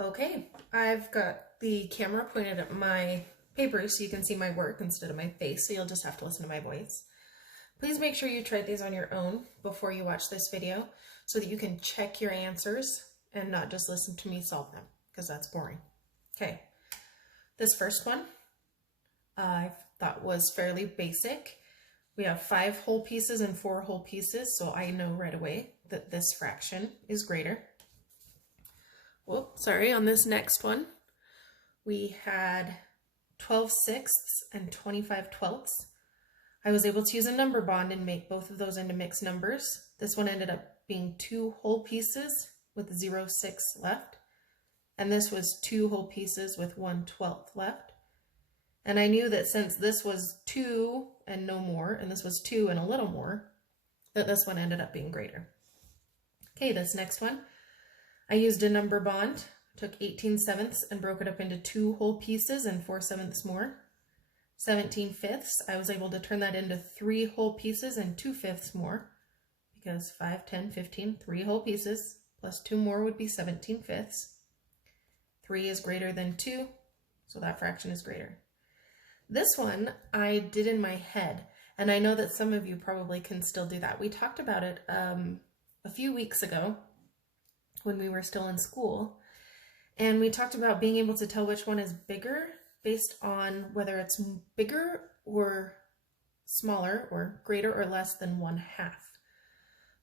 Okay, I've got the camera pointed at my paper so you can see my work instead of my face, so you'll just have to listen to my voice. Please make sure you try these on your own before you watch this video so that you can check your answers and not just listen to me solve them, because that's boring. Okay, this first one I thought was fairly basic. We have 5 whole pieces and 4 whole pieces, so I know right away that this fraction is greater. Whoop, sorry, on this next one, we had 12/6 and 25/12. I was able to use a number bond and make both of those into mixed numbers. This one ended up being 2 whole pieces with 0/6 left. And this was 2 whole pieces with 1/12 left. And I knew that since this was 2 and no more, and this was 2 and a little more, that this one ended up being greater. Okay, this next one, I used a number bond, took 18/7 and broke it up into 2 whole pieces and 4/7 more. 17/5, I was able to turn that into 3 whole pieces and 2/5 more, because 5, 10, 15, 3 whole pieces, plus 2 more would be 17/5. 3 is greater than 2, so that fraction is greater. This one I did in my head, and I know that some of you probably can still do that. We talked about it a few weeks ago when we were still in school, and we talked about being able to tell which one is bigger based on whether it's bigger or smaller or greater or less than 1/2.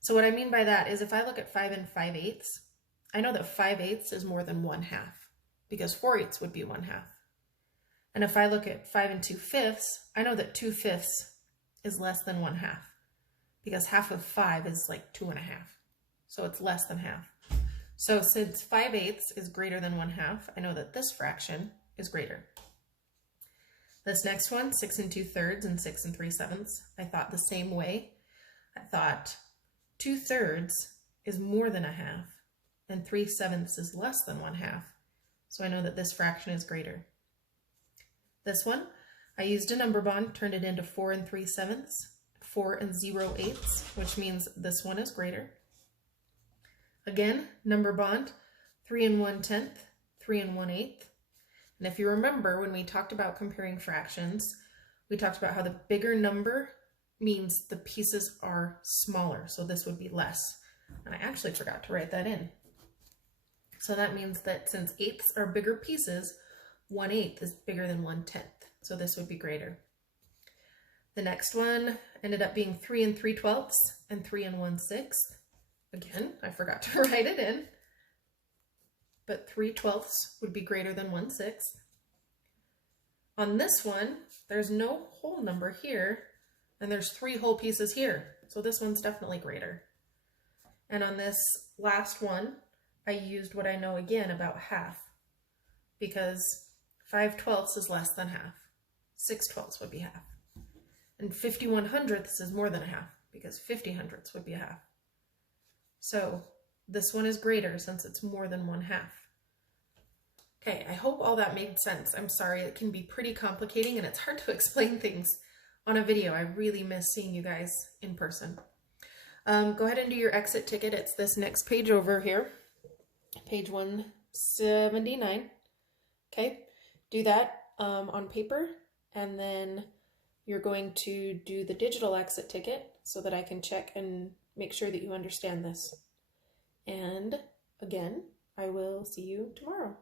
So what I mean by that is if I look at 5 and 5/8, I know that 5/8 is more than 1/2 because 4/8 would be 1/2. And if I look at 5 and 2/5, I know that 2/5 is less than 1/2 because half of 5 is like 2.5. So it's less than half. So since 5/8 is greater than 1/2, I know that this fraction is greater. This next one, 6 and 2/3 and 6 and 3/7, I thought the same way. I thought 2/3 is more than 1/2 and 3/7 is less than 1/2. So I know that this fraction is greater. This one, I used a number bond, turned it into 4 and 3/7, 4 and 0/8, which means this one is greater. Again, number bond, 3 and 1/10, 3 and 1/8. And if you remember when we talked about comparing fractions, we talked about how the bigger number means the pieces are smaller. So this would be less. And I actually forgot to write that in. So that means that since 8ths are bigger pieces, 1/8 is bigger than 1/10. So this would be greater. The next one ended up being 3 and 3/12 and 3 and 1/6. Again, I forgot to write it in. But 3/12 would be greater than 1/6. On this one, there's no whole number here, and there's 3 whole pieces here. So this one's definitely greater. And on this last one, I used what I know again about half, because 5/12 is less than half. 6/12 would be half. And 51/100 is more than a half, because 50/100 would be a half. So this one is greater since it's more than 1/2. Okay, I hope all that made sense. I'm sorry, it can be pretty complicating and it's hard to explain things on a video. I really miss seeing you guys in person. Go ahead and do your exit ticket. It's this next page over here, page 179. Okay, do that on paper, and then you're going to do the digital exit ticket so that I can check and make sure that you understand this. And again, I will see you tomorrow.